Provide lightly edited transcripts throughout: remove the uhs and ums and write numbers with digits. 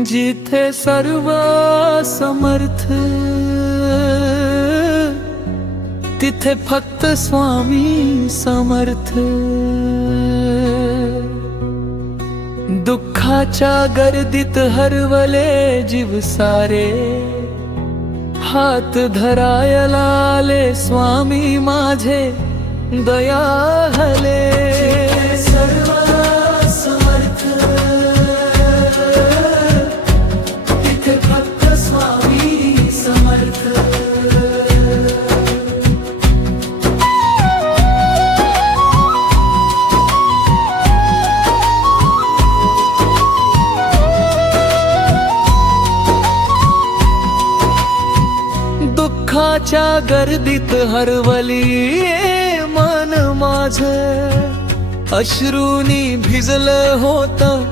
जिथे सर्व समर्थ तिथे फक्त स्वामी समर्थ। दुःखाच्या गर्दीत हरवले जीव सारे, हात धरायला आले स्वामी माझे दयाळले। सर्व समर्थ तिथे फक्त स्वामी समर्थ। दुःखाच्या गर्दीत हरवली मन माझे, अश्रूनी भिजलं होतं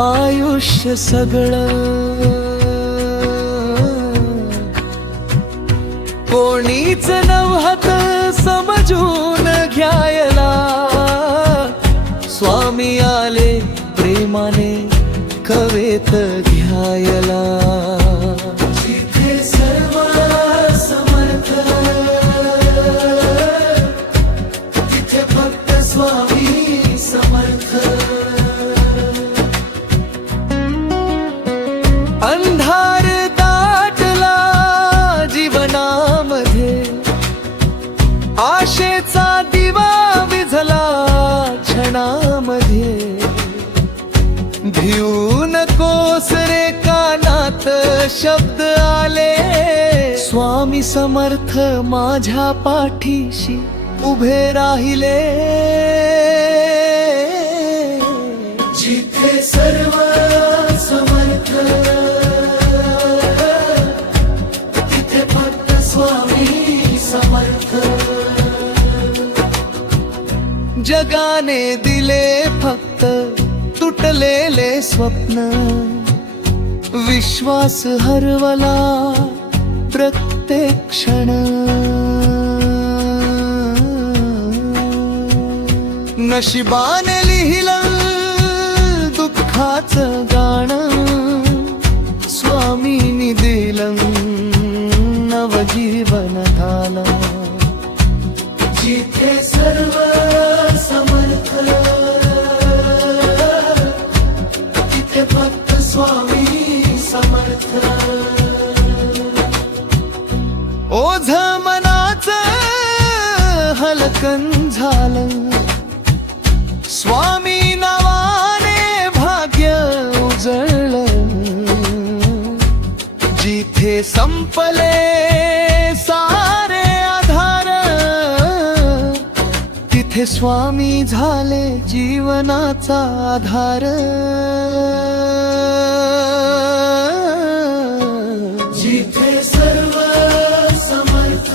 आयुष्य सगळं। कोणीच नव्हतं समजून घ्यायला, स्वामी आले प्रेमाने कवेत घ्यायला। अंधार दाटला जीवनामध्ये, आशेचा दिवा विझला क्षणामध्ये। भिऊ नकोस रे कानात शब्द आले, स्वामी समर्थ माझ्या पाठीशी उभे राहिले। जिथे सर्व समर्थ तिथे फक्त स्वामी समर्थ। जगाने दिले फक्त तुटलेले स्वप्न, विश्वास हरवला प्रत्येक क्षण। नशिबाने लिहिलं दुःखाचं गाणं, स्वामींनी दिलं नवजीवन झालं। जिथे सर्व समर्थ तिथे फक्त स्वामी समर्थ। ओझ मनाचं हलकन झालं, स्वामी नावाने भाग्य उजळलं। जिथे संपले सारे आधार, तिथे स्वामी झाले जीवनाचा आधार। जिथे सर्व समर्थ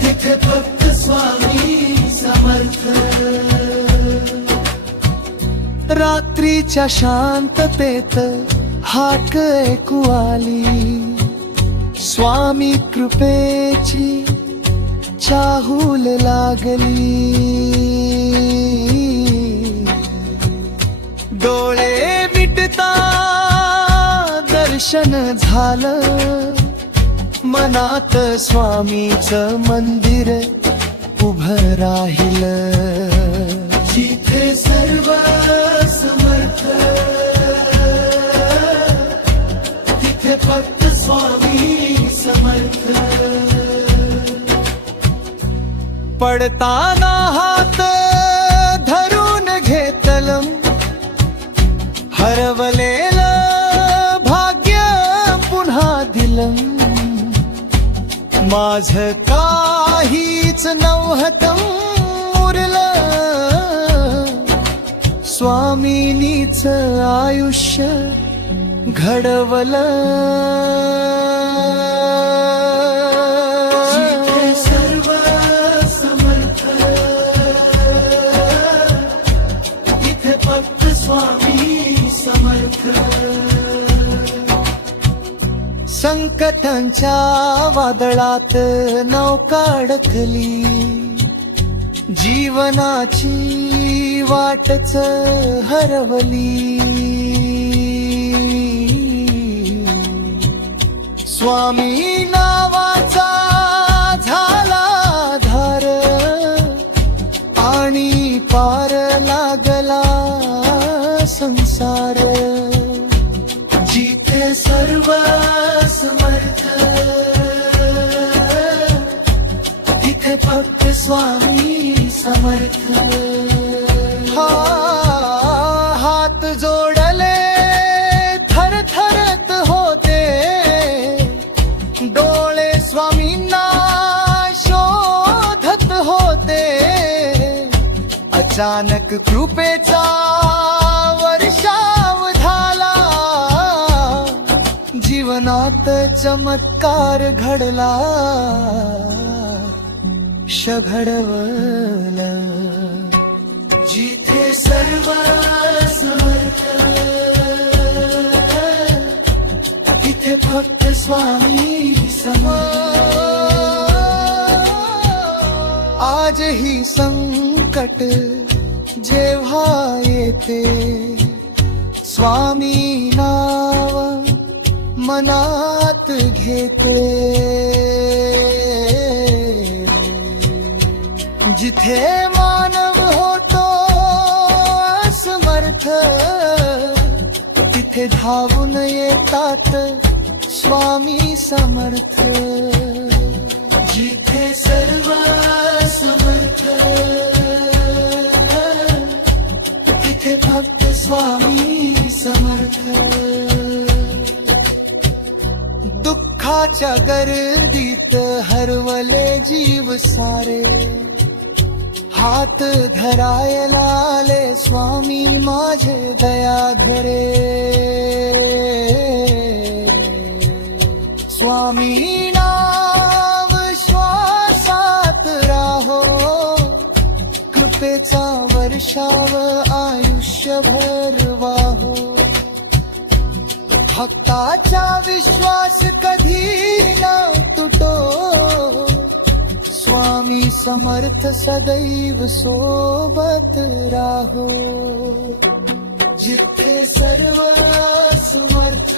तिथे फक्त स्वामी समर्थ। रात्रीच्या शांततेत हाक ऐकू आली, स्वामी कृपेची चाहूल लागली। डोळे मिटता दर्शन झालं, मनात स्वामीचं मंदिर उभं राहिलं। जिथे सर्व समर्थ तिथे फक्त स्वामी समर्थ। पडताना हात धरून घेतलं, हरवलेलं भाग्य पुन्हा दिलं। माझं काहीच नव्हतं उरलं, स्वामींनीच आयुष्य घडवलं। जिथे सर्व समर्थ तिथे फक्त स्वामी समर्थ। संकटांच्या वादळात नौका अडकली, जीवनाची वाटच हरवली, स्वामी नावाचा झाला धार आणि पार लागला संसार. जिथे सर्व समर्थ तिथे फक्त स्वामी समर्थ. हात जोडले थरथरत होते, डोळे स्वामींना शोधत होते. अचानक कृपेचा वर्षाव झाला, जीवनात चमत्कार घडला, घडवला. जिथे सर्व समर्थ तिथे फक्त स्वामी समर्थ. आजही संकट जेव्हा येते, स्वामी नाव मनात घेते. जिथे मानव होतो असमर्थ, तिथे धावून येतात स्वामी समर्थ. जिथे सर्व समर्थ तिथे फक्त स्वामी समर्थ. दुःखाच्या गर्दीत हरवले जीव सारे, हात धरायला आले स्वामी माझे दयाघरे. स्वामी नाव श्वासात राहो, कृपेचा वर्षाव आयुष्यभर वाहो. भक्ताचा विश्वास कधी न तुटो, स्वामी समर्थ सदैव सोबत राहो. जिथे सर्व समर्थ